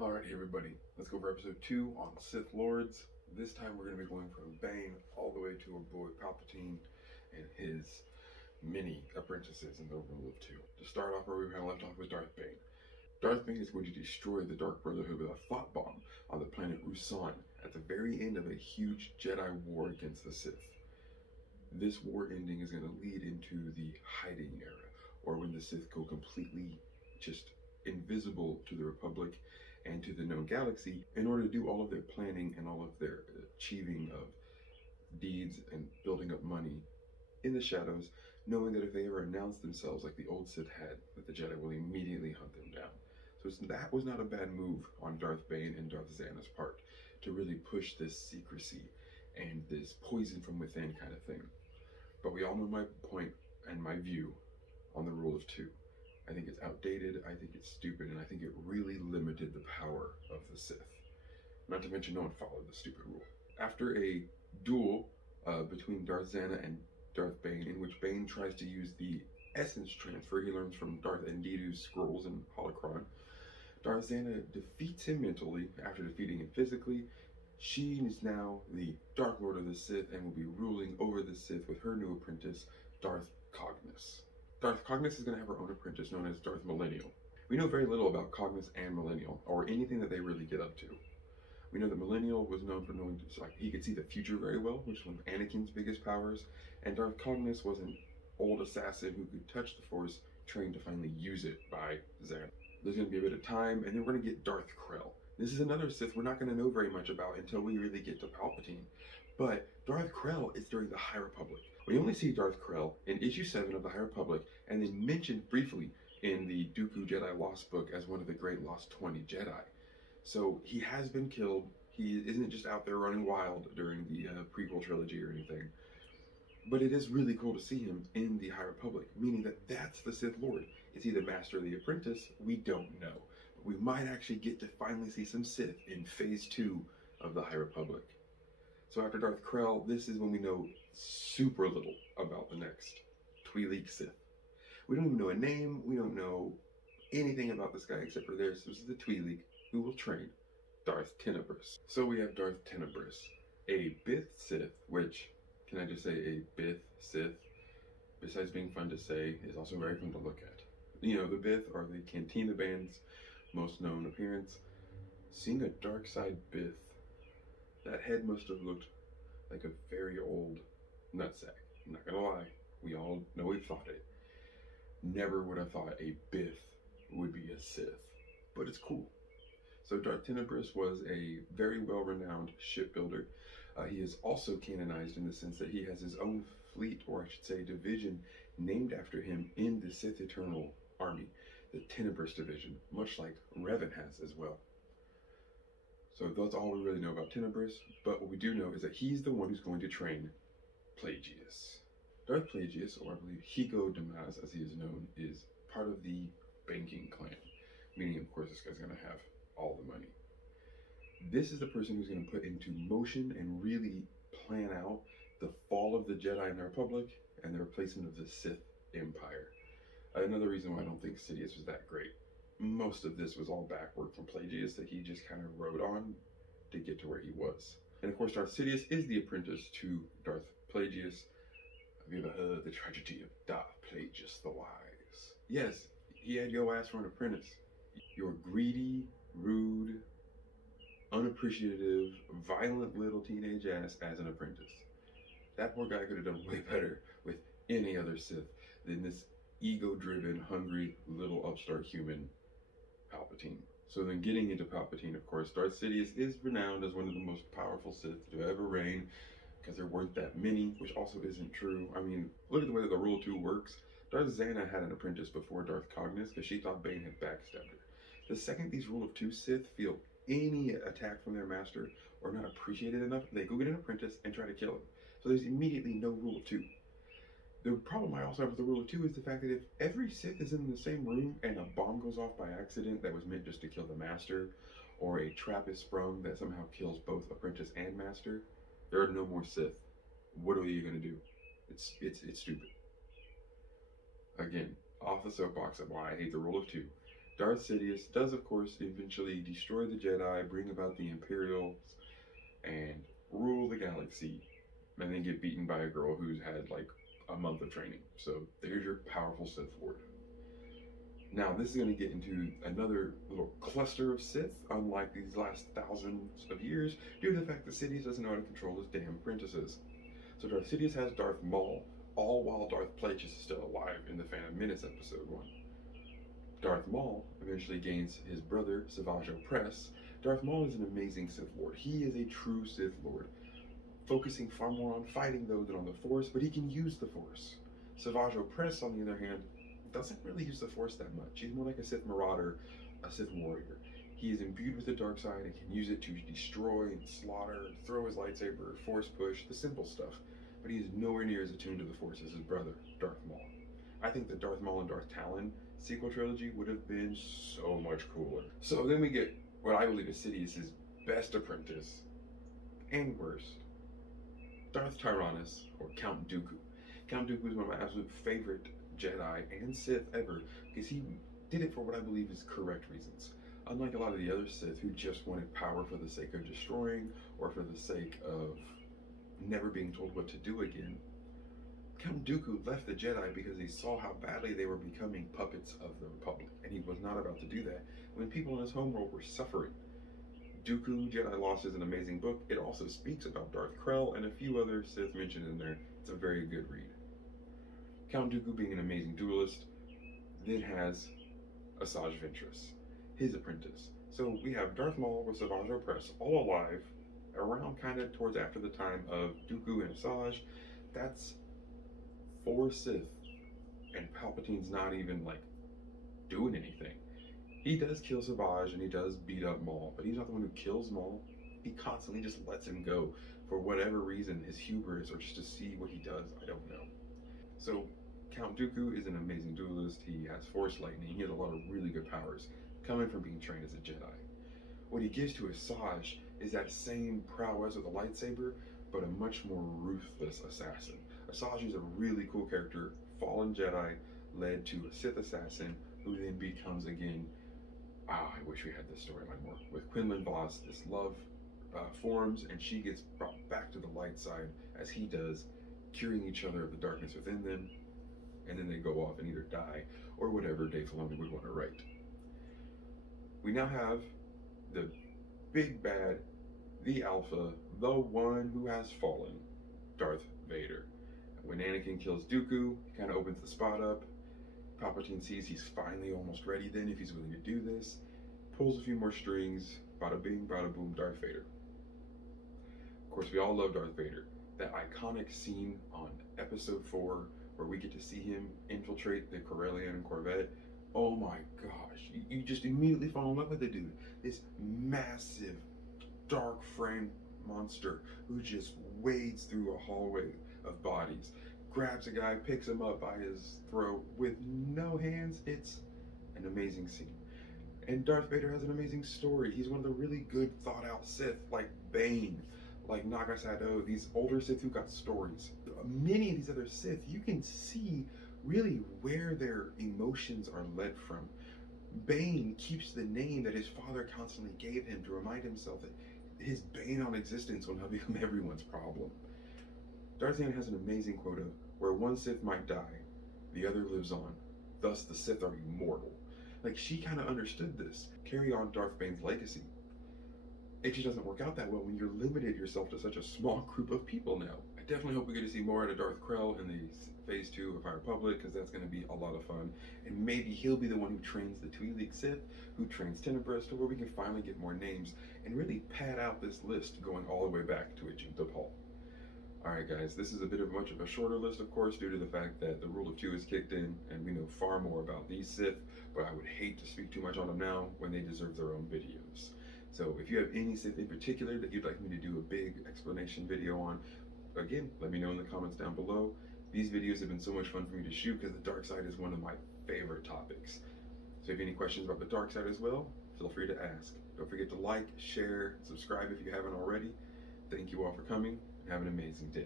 Alrighty, everybody, let's go for episode 2 on Sith Lords. This time we're going to be going from Bane all the way to our boy Palpatine and his many apprentices in the rule of 2. To start off where we kind of left off with Darth Bane. Darth Bane is going to destroy the Dark Brotherhood with a thought bomb on the planet Rusan at the very end of a huge Jedi war against the Sith. This war ending is going to lead into the hiding era, or when the Sith go completely just invisible to the Republic and to the known galaxy in order to do all of their planning and all of their achieving of deeds and building up money in the shadows, knowing that if they ever announce themselves like the old Sith had, that the Jedi will immediately hunt them down. So that was not a bad move on Darth Bane and Darth Xana's part to really push this secrecy and this poison from within kind of thing. But we all know my point and my view on the rule of 2. I think it's outdated, I think it's stupid, and I think it really limited the power of the Sith. Not to mention no one followed the stupid rule. After a duel between Darth Xana and Darth Bane, in which Bane tries to use the essence transfer he learns from Darth Endidu's scrolls and holocron, Darth Xana defeats him mentally after defeating him physically. She is now the Dark Lord of the Sith and will be ruling over the Sith with her new apprentice, Darth Cognis. Darth Cognis is going to have her own apprentice known as Darth Millennial. We know very little about Cognis and Millennial, or anything that they really get up to. We know that Millennial was known for knowing, like, he could see the future very well, which is one of Anakin's biggest powers, and Darth Cognis was an old assassin who could touch the Force, trained to finally use it by Xana. There's going to be a bit of time, and then we're going to get Darth Krell. This is another Sith we're not going to know very much about until we really get to Palpatine. But Darth Krell is during the High Republic. We only see Darth Krell in issue 7 of the High Republic, and then mentioned briefly in the Dooku Jedi Lost book as one of the great Lost 20 Jedi. So he has been killed. He isn't just out there running wild during the prequel trilogy or anything. But it is really cool to see him in the High Republic, meaning that that's the Sith Lord. Is he the Master or the Apprentice? We don't know. But we might actually get to finally see some Sith in Phase 2 of the High Republic. So after Darth Krell, this is when we know super little about the next Twi'lek Sith. We don't even know a name, we don't know anything about this guy except for this is the Twi'lek who will train Darth Tenebris. So we have Darth Tenebris, a Bith Sith, which, can I just say, a Bith Sith, besides being fun to say, is also very fun to look at. You know, the Bith are the Cantina Band's most known appearance. Seeing a dark side Bith, that head must have looked like a very old nutsack. I'm not gonna lie, we all know we've thought it. Never would have thought a Bith would be a Sith, but it's cool. So Darth Tenebris was a very well-renowned shipbuilder. He is also canonized in the sense that he has his own fleet, or I should say division, named after him in the Sith Eternal Army, the Tenebris Division, much like Revan has as well. So that's all we really know about Tenebris, but what we do know is that he's the one who's going to train Plagueis. Darth Plagueis, or I believe Hiko Damas as he is known, is part of the banking clan, meaning of course this guy's going to have all the money. This is the person who's going to put into motion and really plan out the fall of the Jedi in the Republic and the replacement of the Sith Empire. Another reason why I don't think Sidious was that great. Most of this was all backwork from Plagueis that he just kind of rode on to get to where he was. And of course, Darth Sidious is the apprentice to Darth Plagueis. Have you ever heard the tragedy of Darth Plagueis the Wise? Yes, he had your ass for an apprentice. Your greedy, rude, unappreciative, violent little teenage ass as an apprentice. That poor guy could have done way better with any other Sith than this ego-driven, hungry, little upstart human Palpatine. So then getting into Palpatine, of course, Darth Sidious is renowned as one of the most powerful Sith to ever reign, because there weren't that many, which also isn't true. I mean, look at the way that the Rule 2 works. Darth Xana had an apprentice before Darth Cognis, because she thought Bane had backstabbed her. The second these Rule of 2 Sith feel any attack from their master or not appreciated enough, they go get an apprentice and try to kill him. So there's immediately no Rule of 2. The problem I also have with the Rule of 2 is the fact that if every Sith is in the same room and a bomb goes off by accident that was meant just to kill the master, or a trap is sprung that somehow kills both apprentice and master, there are no more Sith. What are you going to do? It's stupid. Again, off the soapbox of why I hate the Rule of 2. Darth Sidious does, of course, eventually destroy the Jedi, bring about the Imperials, and rule the galaxy, and then get beaten by a girl who's had like a month of training. So there's your powerful Sith Lord. Now, this is going to get into another little cluster of Sith, unlike these last thousands of years, due to the fact that Sidious doesn't know how to control his damn apprentices. So Darth Sidious has Darth Maul, all while Darth Plagueis is still alive in the Phantom Menace episode 1. Darth Maul eventually gains his brother, Savage Opress. Darth Maul is an amazing Sith Lord. He is a true Sith Lord, focusing far more on fighting though than on the Force, but he can use the Force. Savage Opress, on the other hand, doesn't really use the Force that much. He's more like a Sith Marauder, a Sith Warrior. He is imbued with the dark side and can use it to destroy and slaughter, throw his lightsaber, Force push, the simple stuff. But he is nowhere near as attuned to the Force as his brother, Darth Maul. I think that Darth Maul and Darth Talon sequel trilogy would have been so much cooler. So then we get what I believe is Sidious's best apprentice, and worst, Darth Tyrannus, or Count Dooku. Count Dooku is one of my absolute favorite Jedi and Sith ever, because he did it for what I believe is correct reasons. Unlike a lot of the other Sith who just wanted power for the sake of destroying, or for the sake of never being told what to do again, Count Dooku left the Jedi because he saw how badly they were becoming puppets of the Republic, and he was not about to do that when people in his homeworld were suffering. Dooku, Jedi Lost is an amazing book. It also speaks about Darth Krell and a few other Sith mentioned in there. It's a very good read. Count Dooku, being an amazing duelist, then has Asajj Ventress, his apprentice. So we have Darth Maul with Savage Opress all alive, around kind of towards after the time of Dooku and Asajj. That's 4 Sith, and Palpatine's not even like doing anything. He does kill Savage and he does beat up Maul, but he's not the one who kills Maul. He constantly just lets him go for whatever reason, his hubris, or just to see what he does. I don't know. So Count Dooku is an amazing duelist. He has Force lightning. He has a lot of really good powers coming from being trained as a Jedi. What he gives to Asajj is that same prowess with a lightsaber, but a much more ruthless assassin. Asajj is a really cool character, fallen Jedi, led to a Sith assassin, who then becomes again, I wish we had this storyline more, with Quinlan Vos. This love forms, and she gets brought back to the light side, as he does, curing each other of the darkness within them, and then they go off and either die, or whatever Dave Filoni would want to write. We now have the big bad, the alpha, the one who has fallen, Darth Vader. When Anakin kills Dooku, he kind of opens the spot up. Palpatine sees he's finally almost ready then, if he's willing to do this. Pulls a few more strings, bada bing, bada boom, Darth Vader. Of course, we all love Darth Vader. That iconic scene on episode 4, where we get to see him infiltrate the Corellian Corvette. Oh my gosh, you just immediately fall in love with the dude. This massive, dark framed monster who just wades through a hallway of bodies, grabs a guy, picks him up by his throat with no hands. It's an amazing scene. And Darth Vader has an amazing story. He's one of the really good thought out Sith, like Bane, like Naga Sadow, these older Sith who got stories. Many of these other Sith, you can see really where their emotions are led from. Bane keeps the name that his father constantly gave him to remind himself that his bane on existence will now become everyone's problem. Darthian has an amazing quote of, where one Sith might die, the other lives on. Thus the Sith are immortal. Like, she kind of understood this. Carry on Darth Bane's legacy. It just doesn't work out that well when you're limited yourself to such a small group of people now. I definitely hope we get to see more out of Darth Krell in the Phase 2 of High Republic, because that's going to be a lot of fun. And maybe he'll be the one who trains the Twi'lek Sith, who trains Tenebrous, to where we can finally get more names and really pad out this list going all the way back to Ajinta Paul. Alright guys, this is a bit of much of a shorter list, of course, due to the fact that the Rule of 2 is kicked in, and we know far more about these Sith, but I would hate to speak too much on them now when they deserve their own videos. So if you have any Sith in particular that you'd like me to do a big explanation video on, again, let me know in the comments down below. These videos have been so much fun for me to shoot because the dark side is one of my favorite topics. So if you have any questions about the dark side as well, feel free to ask. Don't forget to like, share, subscribe if you haven't already. Thank you all for coming. Have an amazing day.